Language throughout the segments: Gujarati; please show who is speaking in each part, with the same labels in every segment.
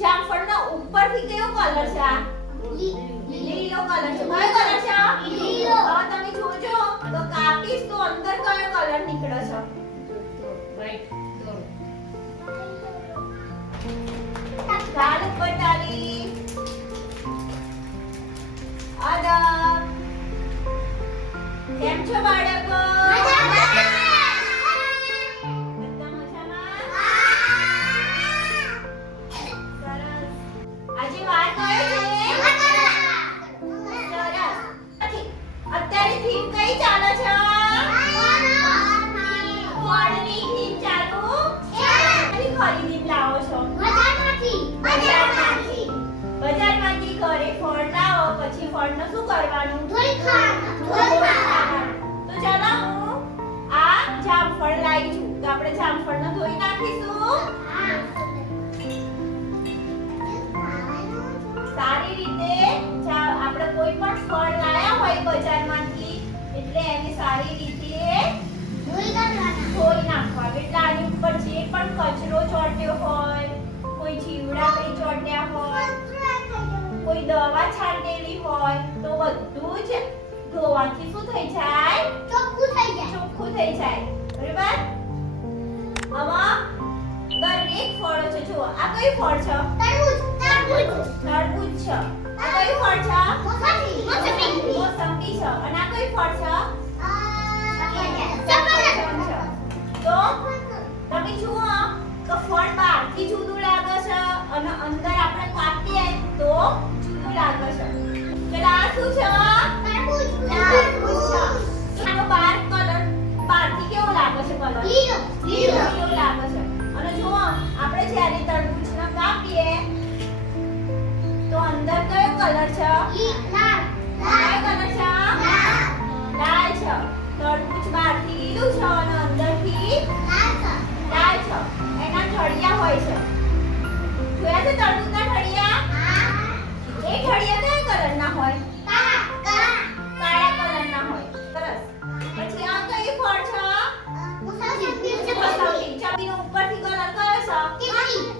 Speaker 1: જામફળનો ઉપરથી કયો કલર છે આ? લીલો કલર છે. કયો કલર છે?
Speaker 2: લીલો.
Speaker 1: હવે તમે જોજો. તો કાપીશ તો અંદર કયો કલર નીકળે છે? ઝાડ ઉપર અદબ. કેમ છો બાળકો? કોઈ દવા છાંટેલી હોય તો બધું જ ધોવાથી શું થઈ જાય ચોખ્ખું થઈ જાય બરાબર હવે દરેક ફળો છે જો આ કયું ફળ છે તરબૂચ છે આ કયું ફળ છે મોસંબી છે અને આ કયું ફળ છે સફરજન તો તમે જુઓ કે ફળ બહારથી જુદું લાગે છે અને અંદર આપણે કાપીએ તો જુદું લાગે છે તરબૂચ છે આનો બહાર કલર બહારથી કેવો લાગે છે કલર લીલો લાગે છે અને જુઓ આપણે જ્યારે તરબૂચને કાપીએ તો અંદર કયો કલર છે કયો કલર છે લાલ છે તરબૂચ લીલું છે અને અંદરથી લાલ છે એના ઠળિયા હોય છે એ ઘડિયા કયા કલરના હોય? કાળા કલરના હોય. સરસ. પછી આ કયું ફળ છે? મોસંબી ચાબીનો ઉપરથી કલર કયો છે?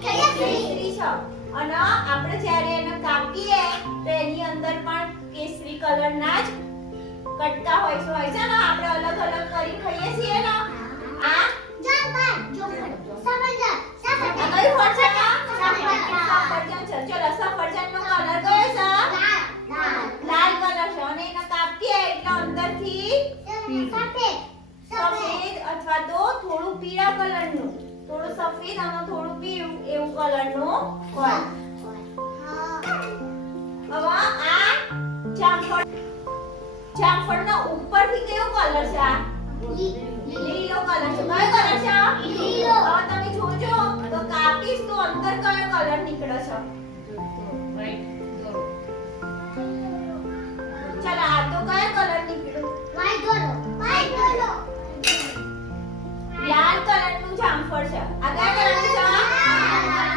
Speaker 1: કેસરી છે. અને આપણે જ્યારે એને કાપીએ તો એની અંદર પણ કેસરી કલરના જ કટકા હોય છે. હોય છે ને? આપણે અલગ અલગ કરી ખાઈએ છીએ ને? આ? આ કયું ફળ છે? સફરજન છે ચલો સફરજનનો કલરનું થોડું સફેદ અને થોડું પીળું એવું કલરનું હોય. હવે આ જામફળ જામફળના ઉપરથી કેવો કલર છે આ? લીલો કલર છે. કયો કલર છે આ?
Speaker 2: લીલો.
Speaker 1: હવે તમે જોજો તો કાપીશ તો અંદર કયો કલર નીકળે છે? ચાલો આ તો કયો કલર નીકળ્યો? લાલ કલરનું જામફળ છે આ કયા કલરનું છે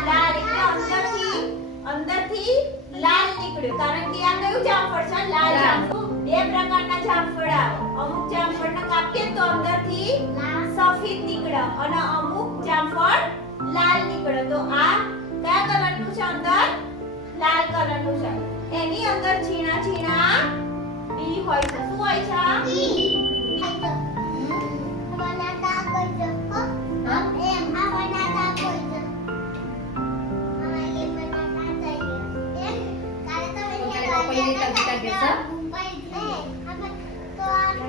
Speaker 1: લાલ એટલે અંદરથી અંદરથી લાલ નીકળ્યું. કારણ કે આ કયું જામફળ છે? લાલ. જામફળ. બે પ્રકારના જામફળ આવે. અમુક જામફળને કાપીએ તો અંદરથી સફેદ નીકળે અને અમુક જામફળ લાલ નીકળે. તો આ કયા કલરનું છે અંદર? લાલ કલરનું છે. એની અંદર ઝીણા ઝીણા બી હોય છે. શું હોય છે?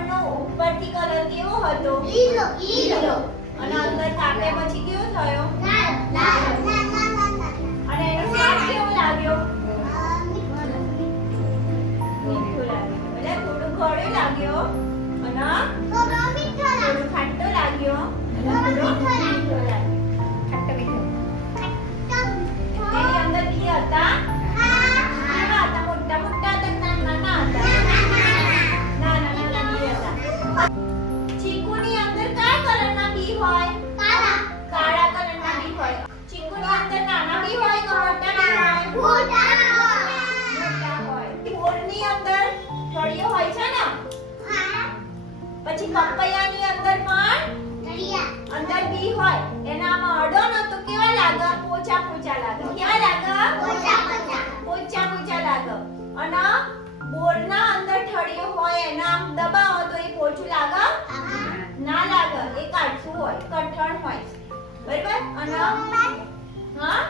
Speaker 1: જામફળનો ઉપરથી કલર કેવો હતો? લીલો અને અંદર કાપ્યા પછી કેવો થયો? બી હોય કાળા. કાળા કલરના બી હોય. ચીકુની અંદર નાના બી હોય તો મોટા મોટા મોટા હોય. ગોળની અંદર ઢળિયો હોય છે ને? પછી પપૈયાની અંદર પણ અંદર બી હોય. એનામાં અડો ન તો કેવા લાગે? પોચા પોચા લાગે. ક્યાં લાગે? પોચા પોચા પોચા પોચા લાગે. અને હોય કઠણ હોય બરાબર? અને હા?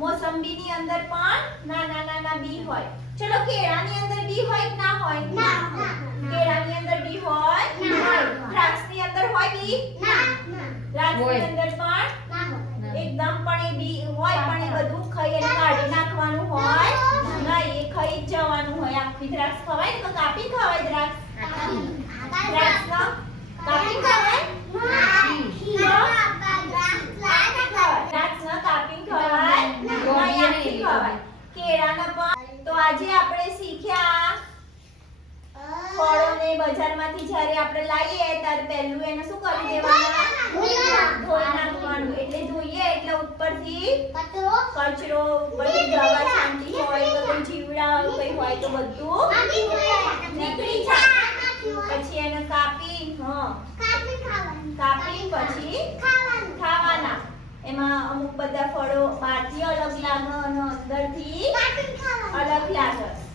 Speaker 1: મોસંબીની અંદર પણ નાના નાના બી હોય. ચલો કેળાની અંદર બી હોય કે ના હોય? કેળાની અંદર બી હોય?
Speaker 2: ના.
Speaker 1: દ્રાક્ષની અંદર હોય બી? દ્રાક્ષની
Speaker 3: હોય.
Speaker 1: અંદર પણ? એકદમ પણ એ બી હોય પણ એ બધું ખાઈ અને કાઢી નાખવાનું હોય? નહીં એ ખાઈ જ જવાનું હોય. આખી દ્રાક્ષ ખવાય તો કાપી ખવાય દ્રાક્ષ? લાવીએ ત્યારે પહેલું એને શું કરી દેવાનું ધોઈ એટલે ધોઈએ એટલે ઉપરથી કચરો ઉપરથી હોય તો કોઈ જીવડા કંઈ હોય તો બધું નીકળી જાય પછી એને કાપી હા કાપી પછી ખાવાના. એમાં અમુક બધા ફળો બહારથી અલગ લાગે અને અંદરથી અલગ લાગે